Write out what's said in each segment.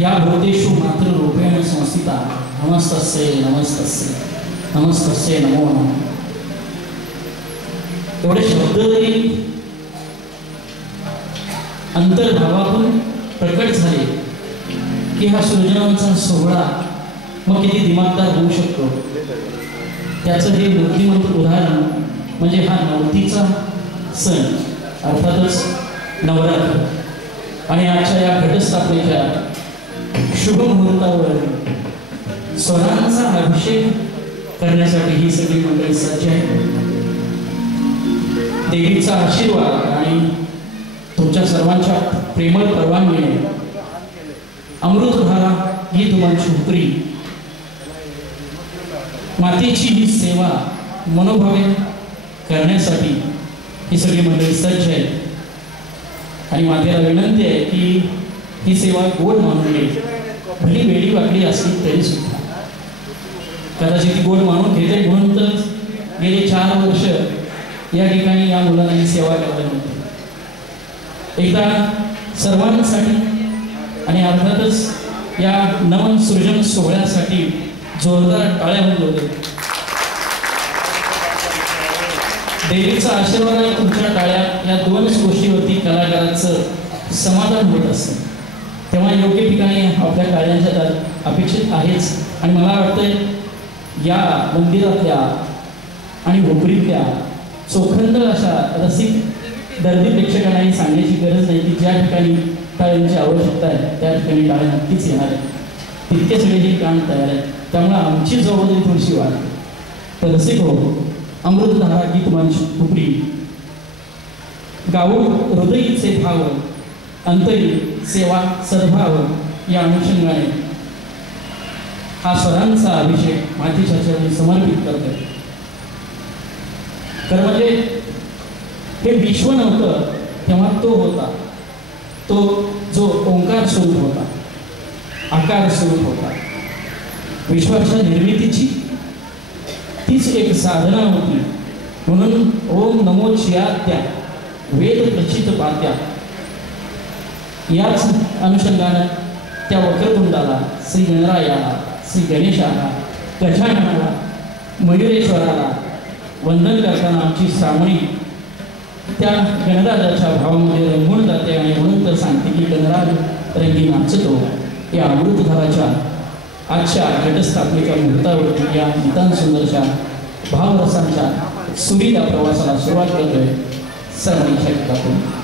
या भूतेषु मात्र रूपेण संस्थिता नमस्तस्यै नमस्तस्यै नमस्तस्यै नमो नमः. एवढे शब्द जरी अंतर्भावातून प्रकट झाले की हा सृजनांचा सोहळा मग किती दिमागदार होऊ शकतो. त्याचं हे मूर्तिमंत उदाहरण म्हणजे हा नवतीचा सण अर्थातच नवरात्र. आणि आजच्या या घटस्थापनेच्या शुभ मुहूर्तावर स्वरांचा अभिषेक करण्यासाठी ही सगळी मंडळी सज्ज आहे. देवीचा आशीर्वाद आणि तुमच्या सर्वांच्या प्रेमळ परवानगीने अमृतधारा ही तुमची उपरी मातेची ही सेवा मनोभावे करण्यासाठी ही सगळी मंडळी सज्ज आहे. आणि मातेला विनंती आहे की ही सेवा गोड मानून घे. भली वेळी वाकडी असली तरी सुद्धा कदाचित ती गोड मानून घेते म्हणून तर गेले 4 वर्ष या ठिकाणी या मुलांना ही सेवा करायला मिळते. एकदा सर्वांसाठी आणि अर्थातच या नवन सृजन सोहळ्यासाठी जोरदार टाळ्या होत होते. देवीचा आशीर्वाद आणि तुमच्या टाळ्या या 2 गोष्टीवरती कलाकारांचं समाधान होत असतं. तेव्हा योग्य ठिकाणी आपल्या टाळ्यांच्या अपेक्षित आहेच. आणि मला वाटतं या मंदिरातल्या आणि भोपरीतल्या चोखंद अशा रसिक दर्दी प्रेक्षकांनाही सांगण्याची गरज नाही की ज्या ठिकाणी टाळ्यांची आवश्यकता आहे त्या ठिकाणी टाळ्या नक्कीच येणार आहे. तितके सगळे हे काम तयार आहे. त्यामुळे आमची जबाबदारी थोडीशी वाढते. तर रसिक हो, अमृतधारा गीत मंच उपरी गाऊ हृदयीचे भाव अंतरी सेवा सद्भाव या अनुषंगाने हा स्वरांचा अभिषेक मातीच्या चरणी समर्पित करतो. तर म्हणजे हे विश्व नव्हतं तेव्हा तो होता, तो जो ओंकार स्वरूप होता, आकार स्वरूप होता. विश्वाच्या निर्मितीची तीच एक साधना होती. म्हणून ओम नमो चियात्या वेद प्रचित पात्या याच अनुषंगानं त्या वक्रतुंडाला, श्री गणरायाला, श्री गणेशाला, गजाननाला, मयुरेश्वराला वंदन करताना आमची श्रावणी त्या गणराजाच्या भावामध्ये रंगून जाते. आणि म्हणून तर सांगते की गणराज रंगी नाचतो. या अमृतधाराच्या आजच्या घटस्थापनेच्या मुहूर्तावरती या नितांत सुंदरच्या भावरसांच्या सुरीला प्रवासाला सुरुवात करतोय. सर्वांनी शक्य आपण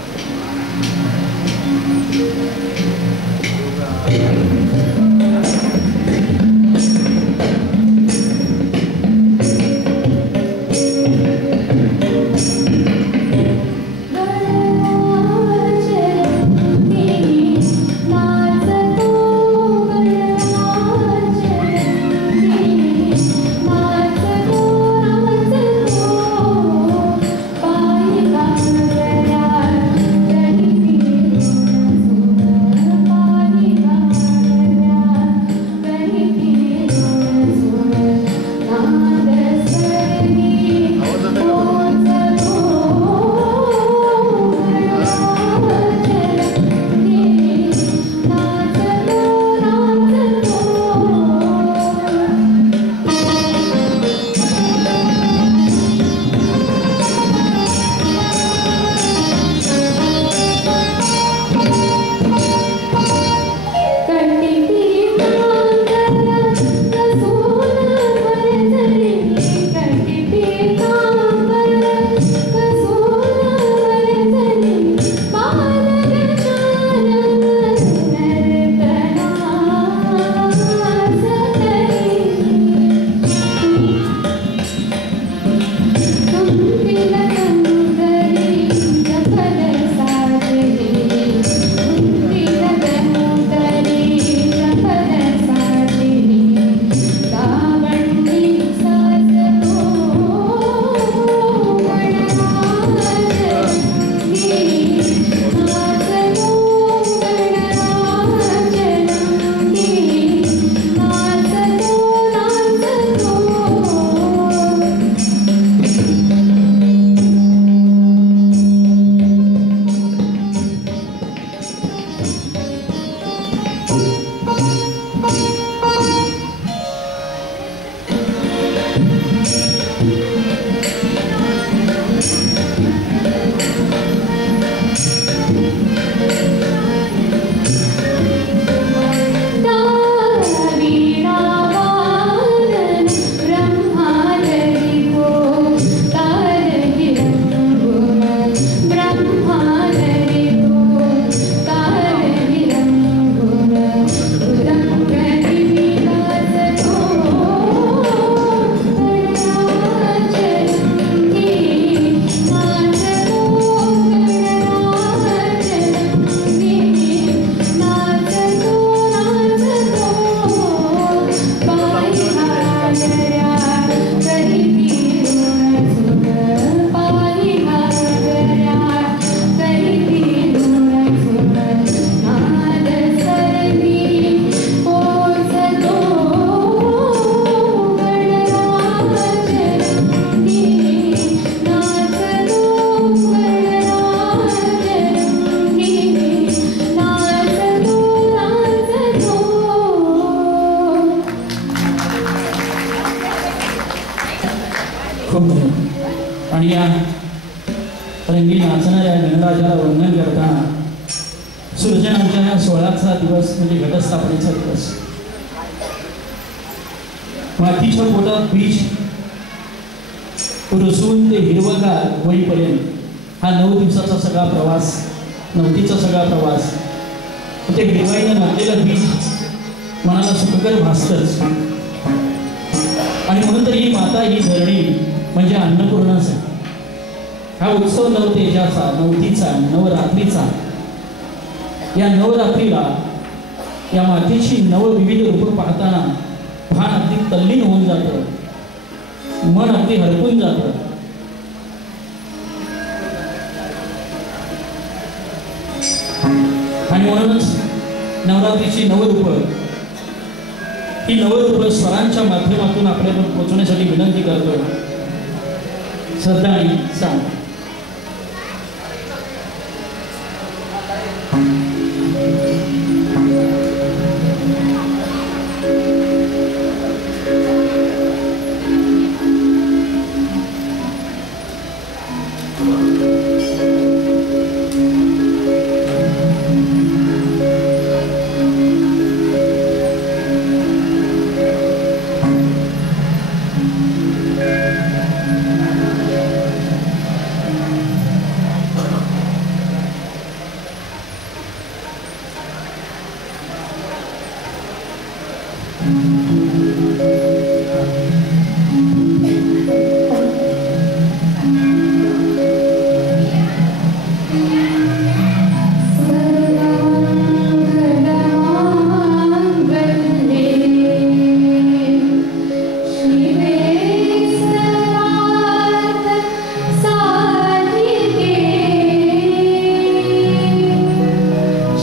आणि या रंगी नाचणाऱ्या गणराजाला वंदन करताना सृजनांच्या या 16चा दिवस म्हणजे घटस्थापनेचा दिवस, मातीच्या पोटात बीज रुजवून ते हिरवगार होईपर्यंत हा 9 दिवसाचा सगळा प्रवास, 9तीचा सगळा प्रवास, ते हिरवाईनं नटलेलं बीज मनाला सुखकर भासतंच. आणि म्हणून तर ही माता, ही धरणी म्हणजे अन्नपूर्णाच आहे. हा उत्सव 9 तेजाचा, 9तीचा, नवरात्रीचा. या नवरात्रीला या मातेची विविध रूपं पाहताना भान अगदी तल्लीन होऊन जातं, मन अगदी हरपून जातं. आणि म्हणूनच नवरात्रीची नवरूपं, ही नवरूपं स्वरांच्या माध्यमातून आपल्याकडे पोहोचण्यासाठी विनंती करतो. श्रद्धा आणि सांग.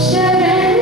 शरण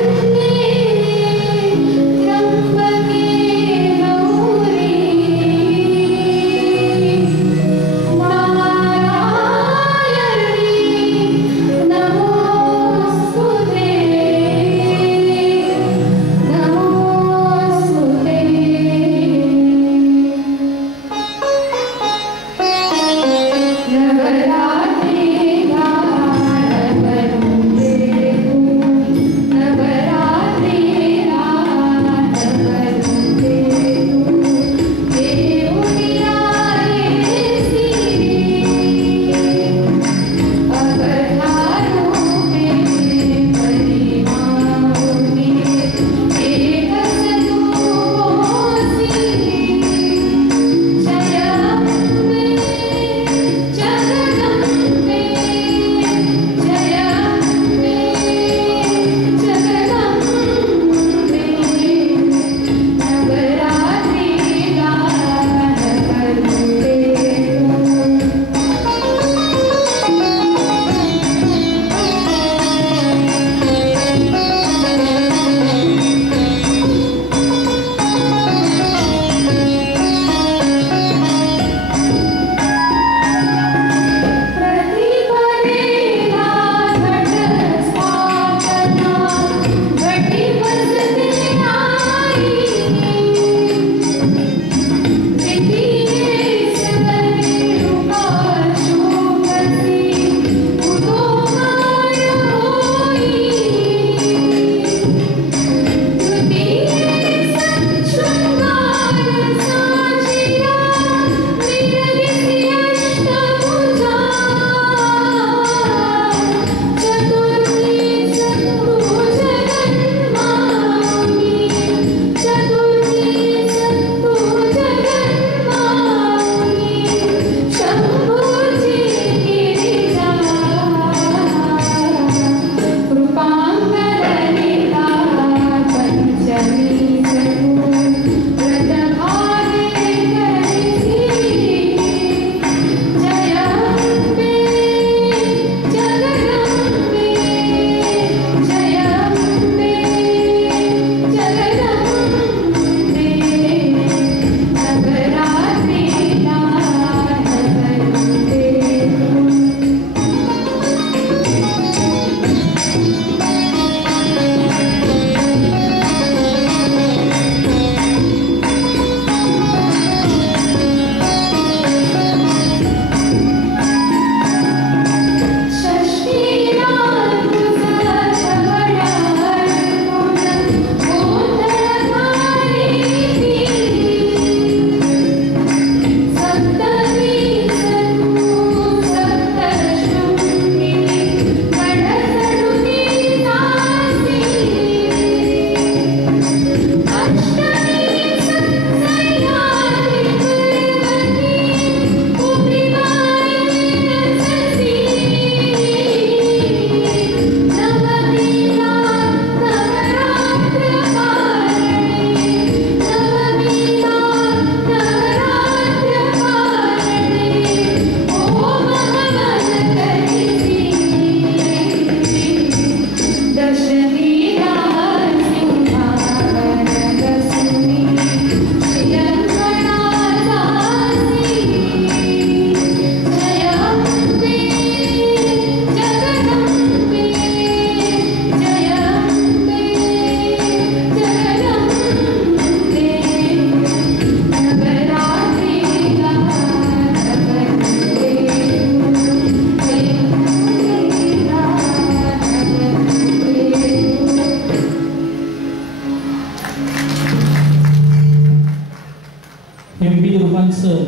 हे विविध रूपांचं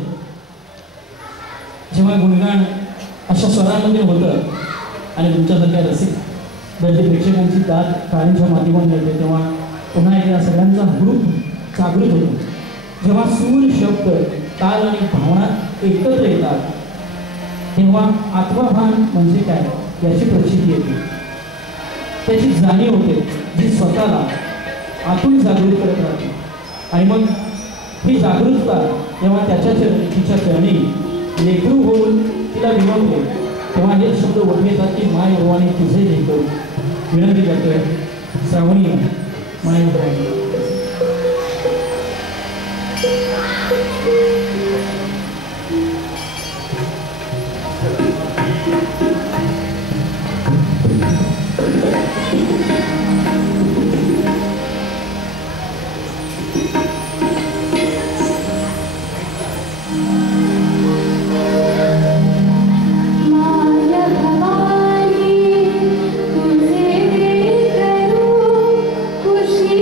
जेव्हा गुणगान अशा स्वरामध्ये होतं आणि तुमच्यासारख्या रसिक दर्दी प्रेक्षकांची दाद काळ्यांच्या माध्यमातून मिळते, तेव्हा पुन्हा एकदा सगळ्यांचा ग्रुप जागृत होतो. जेव्हा सूर, शब्द, ताल आणि भावना एकत्र येतात तेव्हा आत्मभान म्हणजे काय याची प्रचिती येते, त्याची जाणीव होते, जी स्वतःला आतून जागृत करत राहते. आणि मग ही जागृतता जेव्हा तिच्या चरणी लेकरू होऊन तिला विनवते, तेव्हा हे शब्द ओढले येतात की माय ओवाने तुझे लेकरू. विनंती करतोय श्रावणी माय ओवाने. खुशी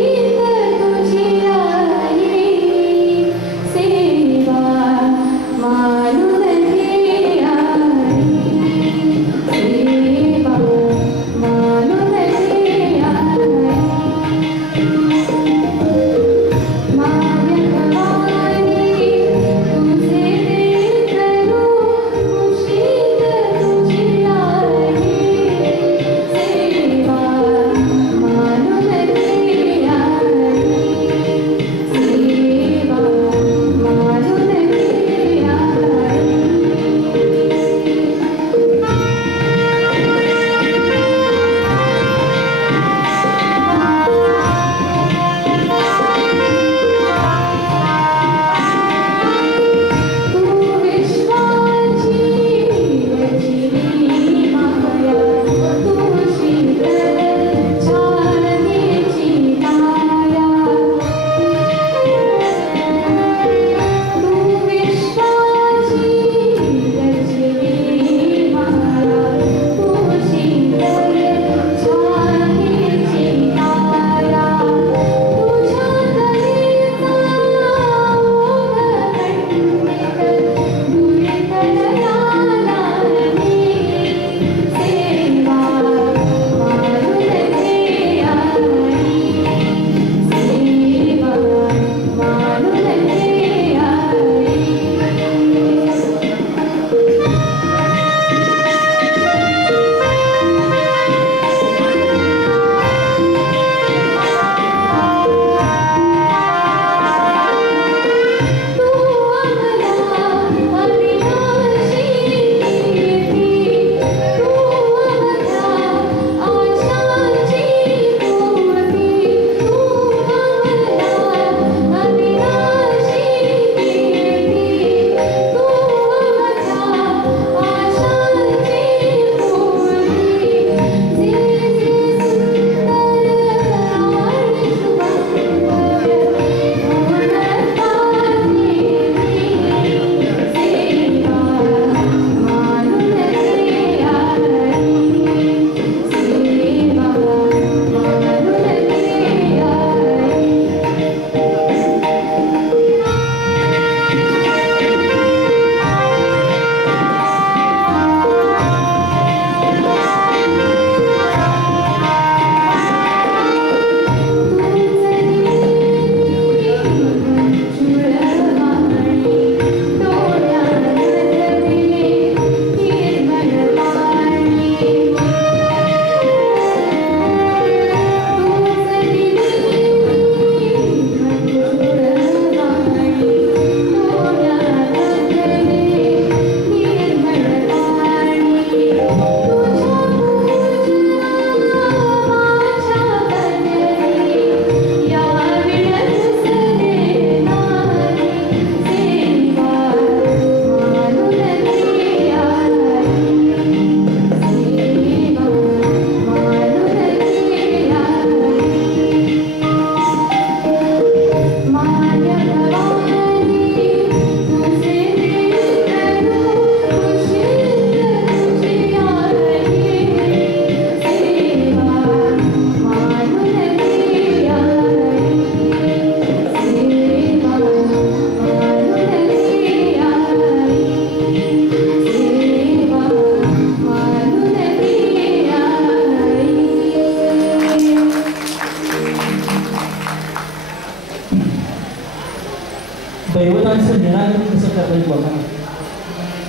दैवतांचं निराकरण कसं करता येईल बघा.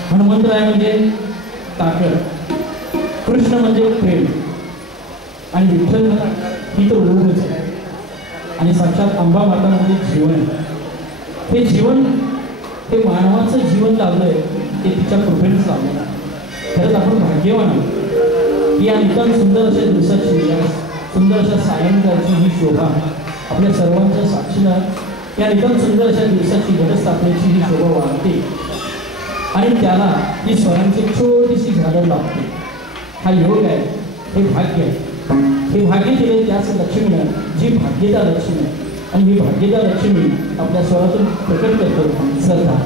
हनुमंतराय म्हणजे ताकद, कृष्ण म्हणजे प्रेम आणि विठ्ठल ही तर ओळखच आहे. आणि साक्षात अंबा माता म्हणजे जीवन. हे जीवन हे मानवाचं जीवन लावलंय ते तिच्या कृपेनेच लावलं. खरंच आपण भाग्यवान आहोत की या निदान सुंदर अशा दिवसाची, सुंदर अशा सायंकाळची ही शोभा आपल्या सर्वांच्या साक्षीनं या निदान सुंदर अशा दिवसाची घटस्थापनेची ही शोभा वाढते आणि त्याला ही स्वरांची छोटीशी झाडं लागते. हा योग आहे, हे भाग्य आहे. हे भाग्य दिले त्याच लक्ष्मीनं, जी भाग्यता लक्ष्मी आहे. आणि ही भाग्यता लक्ष्मी आपल्या स्वरातून प्रकट करतो श्रद्धा.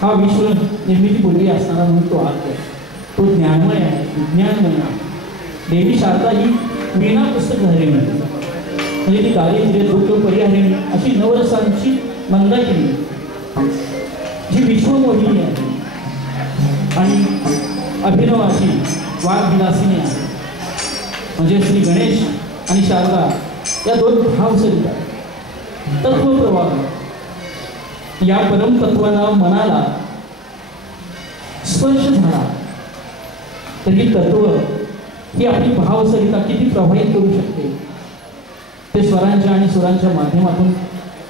हा विश्व निर्मितीपूर्वी असणारा म्हणून तो आद्य, तो ज्ञानमय आहे, विज्ञानमय आहे. देवी शारदा ही वीणा पुस्तक धारिणी म्हणजे ती दारिद्र्य दुःख परिहारिणी अशी नवरसांची मंदाकिनी जी विश्वमोहिनी आहे आणि अभिनवाची वाग्विलासिनी आहे. म्हणजे श्री गणेश आणि शारदा या दोन भावसरिता तत्वप्रवाह या परमतत्वाला मनाला स्पर्श झाला तर ही तत्व ही आपली भावसरिता किती प्रभावित करू शकते ते स्वरांच्या आणि सुरांच्या माध्यमातून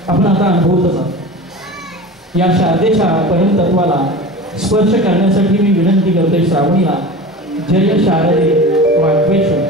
आपण आता अनुभवतच आहोत. या शारदेच्या परमतत्वाला स्पर्श करण्यासाठी मी विनंती करतोय श्रावणीला, जय शारदे वाग्वेश्वर.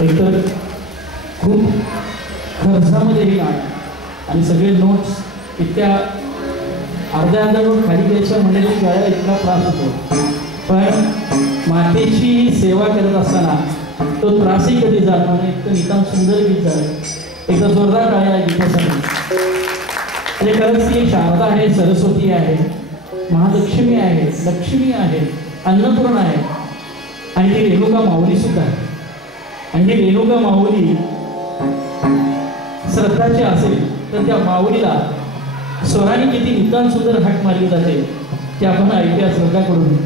एकतर खूप खर्चामध्ये हे गाणं आणि सगळे नोट्स इतक्या अर्ध्या नोट खाली द्यायच्या म्हणजे गायला इतका त्रास होतो, पण मातेची सेवा करत असताना तो त्रासही कधी जाणवणार नाही. इतकं नितांत सुंदर गीत झालं. एकदा जोरदार टाळ्या गीतासाठी. म्हणजे खरंच ती शारदा आहे, सरस्वती आहे, महालक्ष्मी आहे, लक्ष्मी आहे, अन्नपूर्णा आहे आणि ती रेणुका माऊली सुद्धा आहे. आणि ती रेणुका माऊली श्रद्धाची असेल तर त्या माऊलीला स्वराने किती नितांत सुंदर हाक मारली जाते ते आपण ऐकूया श्रद्धा करून.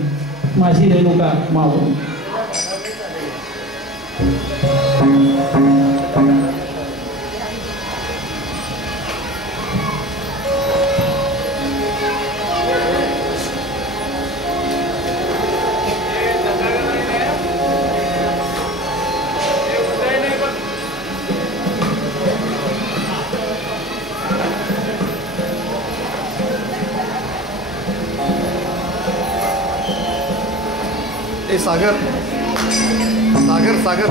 माझी रेणुका माऊली. सागर सागर सागर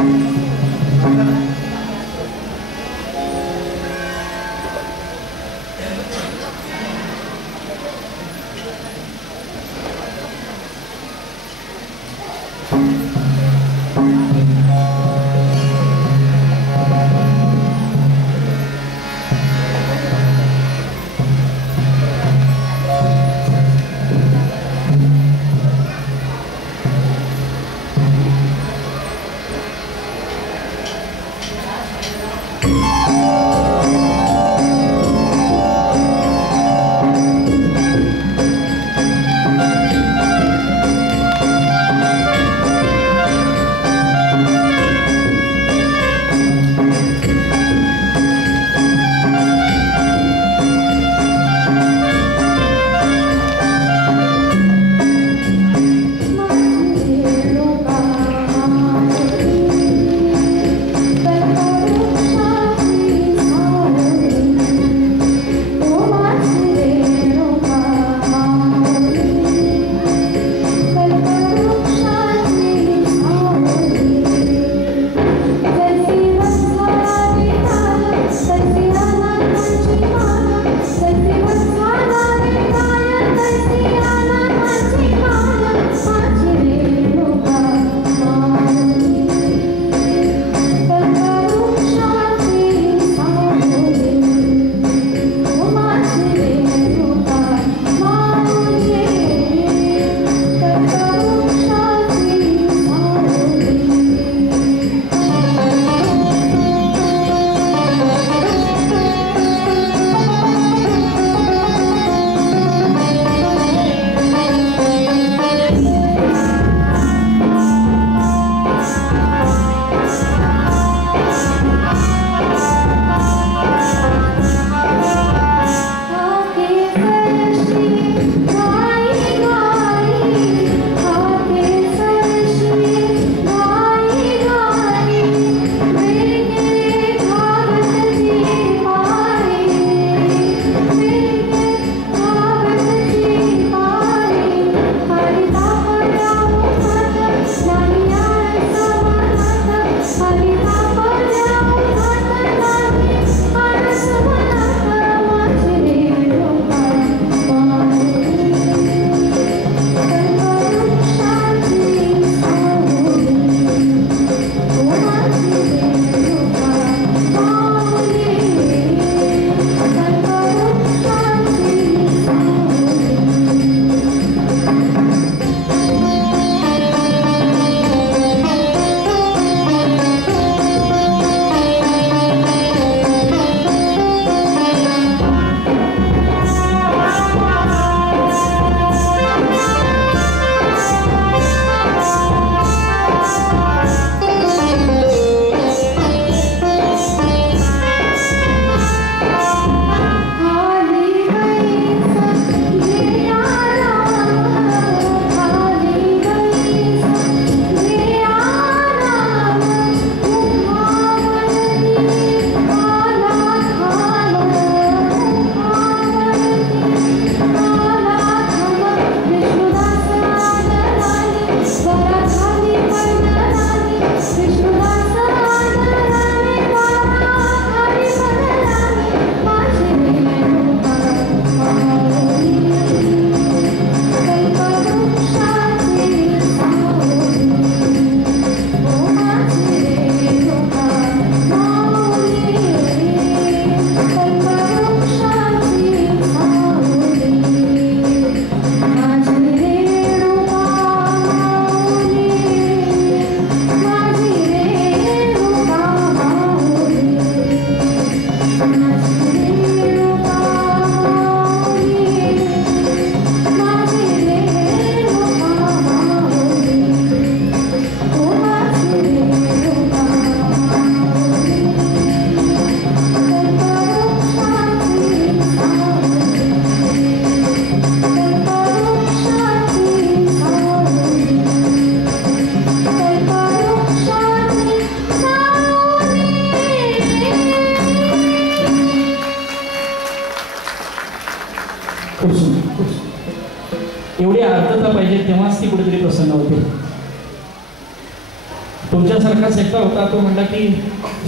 एवढी आर्तता पाहिजे, तेव्हाच ती कुठेतरी प्रसन्न होते. तुमच्यासारखाच एकटा होता, तो म्हणला की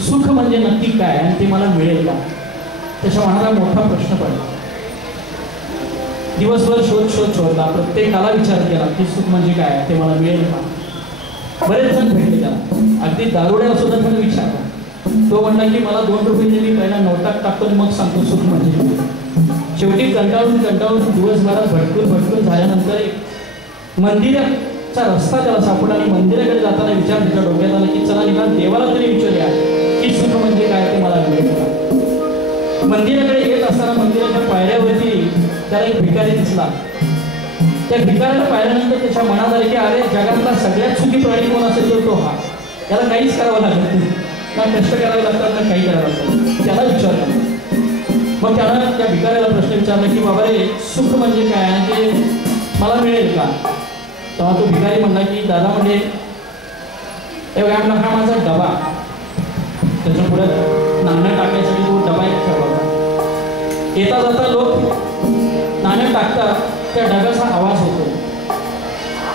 सुख म्हणजे नक्की काय आणि ते मला मिळेल का. त्याच्या मनाला मोठा प्रश्न पडला. दिवसभर शोधला, प्रत्येकाला विचार केला की सुख म्हणजे काय, ते मला मिळेल का. बरेच जण भेटले त्याला, अगदी दारुड्याला सुद्धा त्याने विचारला. तो म्हणला की मला 2 रुपये दिली, पहिला नोटात टाकून मग सांगतो सुख म्हणजे. शेवटी कंटाळून दिवसभरात भटकून झाल्यानंतर मंदिराचा रस्ता त्याला सापडला आणि मंदिराकडे जाताना विचार त्याच्या डोक्यात आला की चला निदान देवाला तरी विचारूया की सुख म्हणजे काय ते मला मिळेल का. मंदिराकडे येत असताना मंदिराच्या पायऱ्यावरती त्याला एक भिकारी दिसला. त्या भिकाऱ्याला पाहिल्यानंतर त्याच्या मनात आले की अरे जगातला सगळ्यात सुखी प्राणी कोण असेल तर तो हा. त्याला काहीच करावं लागत नाही, ना कष्ट करावे लागतात ना काही करावं लागतं. त्याला विचारलं. मग त्याला त्या भिकाऱ्याला प्रश्न विचारला की बाबा रे सुख म्हणजे काय आणि ते मला मिळेल का. तेव्हा तो भिकारी म्हणला की दादा म्हणजे हा माझा डबा, त्याच्या पुढे नाणं टाकण्यासाठी तो डबा एक ठेवला. येता जाता लोक नाणं टाकतात, त्या डब्याचा आवाज होतो.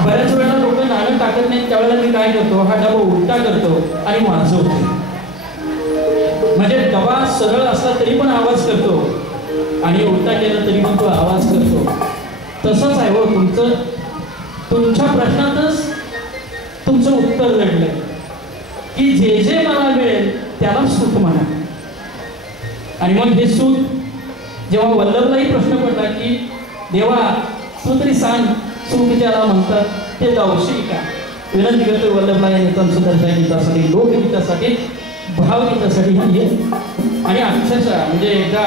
बऱ्याच वेळेला लोक नाणं टाकत नाहीत, त्यावेळेला मी काय करतो, हा डबा उलटा करतो आणि वाजवतो. म्हणजे डबा सरळ असला तरी पण आवाज करतो आणि उलटा केला तरी पण तो आवाज करतो. तसंच आहे हो तुमच्या प्रश्नातच तुमचं उत्तर लढलंय की जे जे मला मिळेल त्याला सुख म्हणा. आणि मग हे सुख जेव्हा वल्लभलाही प्रश्न पडला की देवा तू तरी सांग सुख ज्याला म्हणतात ते गावशी का. विनंती करतो वल्लभला या नेत्यांसुद्धा गीतासाठी, लोकगीतासाठी, भावगीतासाठी हे आणि अक्षरशः म्हणजे एकदा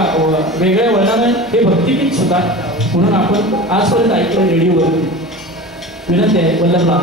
वेगळ्या वळणाने हे भक्तिगीत सुद्धा म्हणून आपण आजपर्यंत ऐकलं रेडिओवरती. विनंती आहे वल्लभला.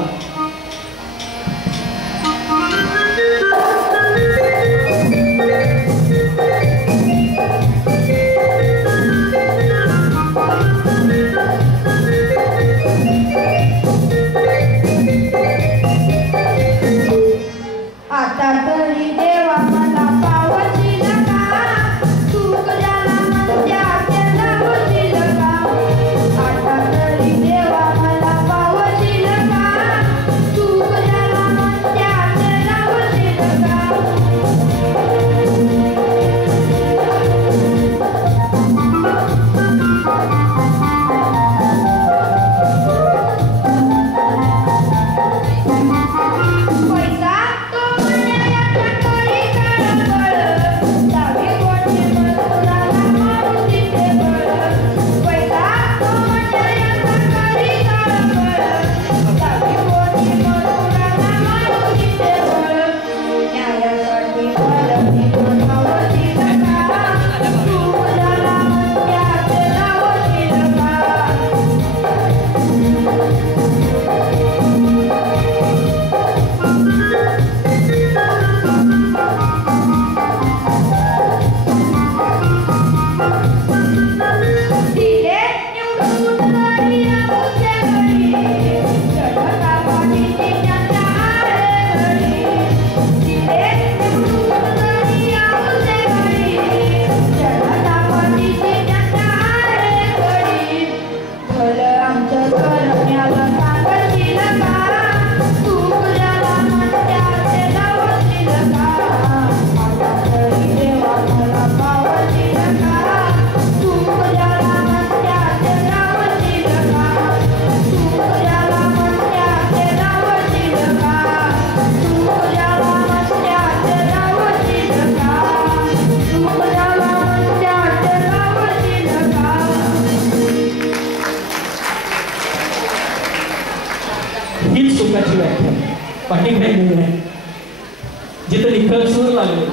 जिथे निखळ सूर लागले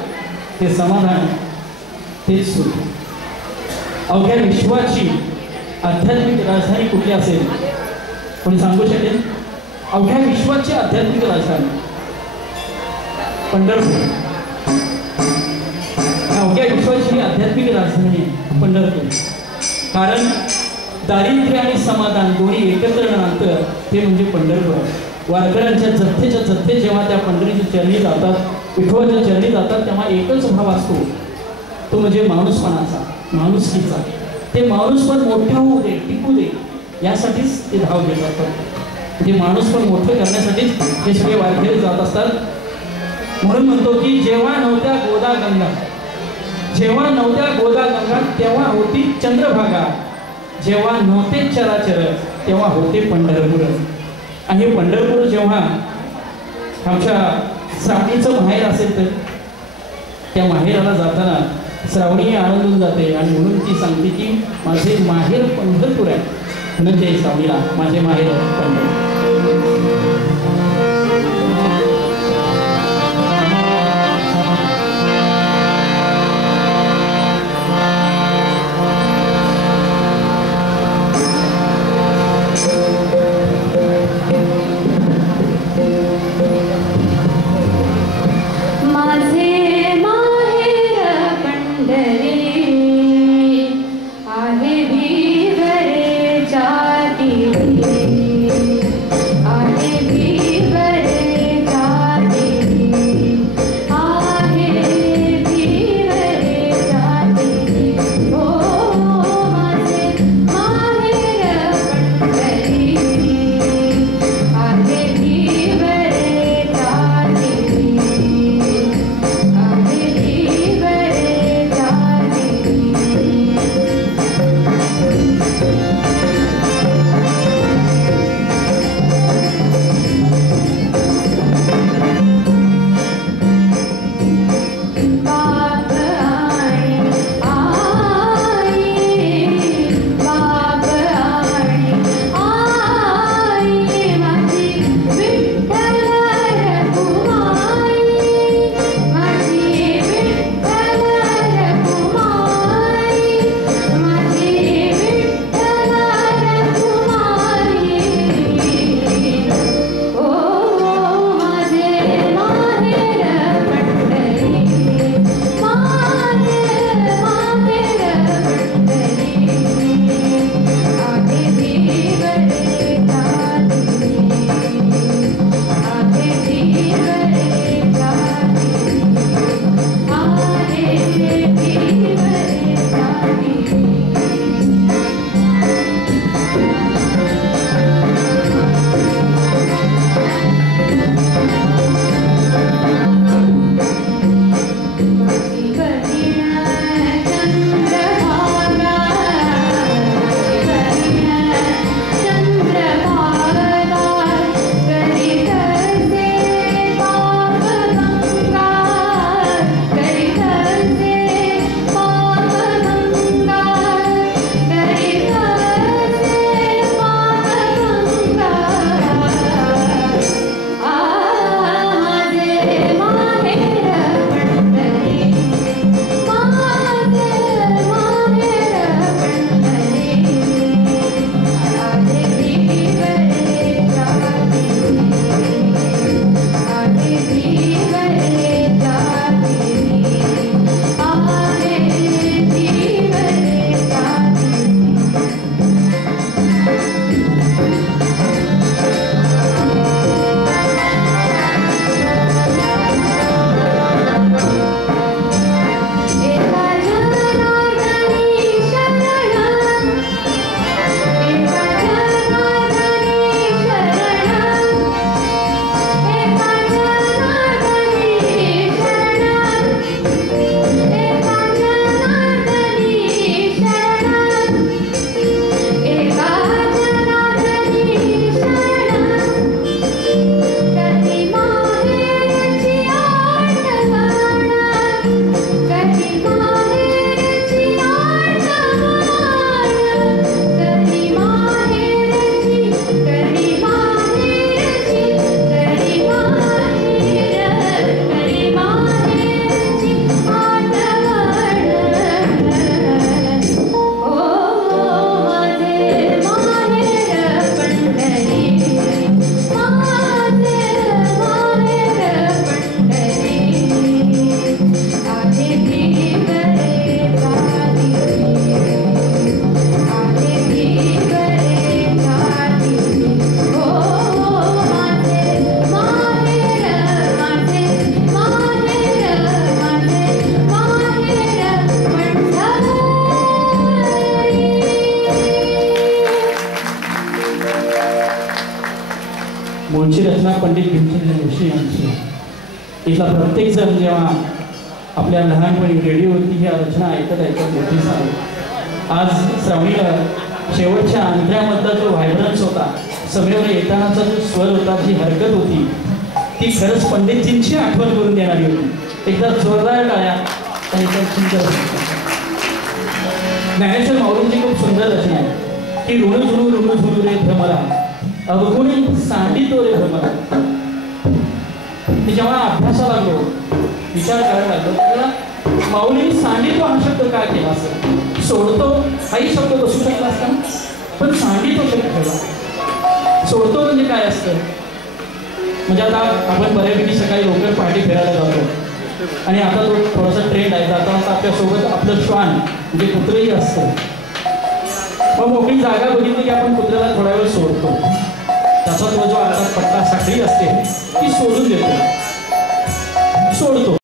ते समाधान, तेच सुख. अवघ्या विश्वाची आध्यात्मिक राजधानी कुठली असेल कोणी सांगू शकेल? अवघ्या विश्वाची आध्यात्मिक राजधानी पंढरपूर. अवघ्या विश्वाची आध्यात्मिक राजधानी पंढरपूर. कारण दारिद्र्य आणि समाधान दोन्ही एकत्र नातं ते म्हणजे पंढरपूर. वारकऱ्यांच्या जथ्थेच्या जथ्थे जेव्हा त्या पंढरीच्या चरणी जातात, विठोबाच्या चरणी जातात, तेव्हा एकच भाव असतो, तो म्हणजे माणूसपणाचा, माणुसकीचा. ते माणूस पण मोठा होऊ दे, टिकू दे, यासाठीच ते धाव घेत असतात. म्हणजे माणूस पण मोठं करण्यासाठीच हे सगळे वारकरी जात असतात. म्हणून म्हणतो की जेव्हा नव्हत्या गोदा गंगा, जेव्हा नव्हत्या गोदा गंगा तेव्हा होती चंद्रभागा, जेव्हा नव्हते चराचर तेव्हा होते पंढरपूर. आणि हे पंढरपूर जेव्हा आमच्या श्रावणीचं माहेर असेल तर त्या माहेराला जाताना श्रावणी आनंदून जाते आणि म्हणून ती सांगते की माझे माहेर पंढरपूर आहे. म्हणून ते श्रावणीला माझे माहेर पंढरपूर. आहे भी घरे जाती पंडित भीमसेन जोशी यांची. इथला प्रत्येक जण जेव्हा आपल्या लहानपणी रेडिओवरती ह्या रचना ऐकत ऐकत मोठी झाली. आज श्रावणीला शेवटच्या अंतऱ्यामधला जो व्हायब्रन्स होता, सगळ्यावर येतानाचा जो स्वर होता, जी हरकत होती, ती खरंच पंडितजींची आठवण करून देणारी होती. एकदा जोरदार टाळ्या आणि ज्ञानेश्वर माऊलींची खूप सुंदर रचना आहे की ऋण झुणू रे भ्रमरा अवगुणी सांडितो रे भ्रमरा. मी जेव्हा अभ्यासाला लागलो, विचार करायला लागलो, त्याला माऊलींनी सांडितो हा शब्द काय केला असेल. सोडतो हाही शब्द बसू शकला असता, पण सांडितो शब्द ठेवला. सोडतो म्हणजे काय असतं, म्हणजे आता आपण बऱ्यापैकी सकाळी लवकर पहाटे फिरायला जातो आणि आता तो थोडासा ट्रेंड आहे. जाता जाता आपल्यासोबत आपलं श्वान म्हणजे कुत्रंही असतं. मग मोकळी जागा बघितली की आपण कुत्र्याला थोडा वेळ सोडतो. त्याचा तो जो आता पट्टा साखळी असते ती सोडून देतो, सोडतो.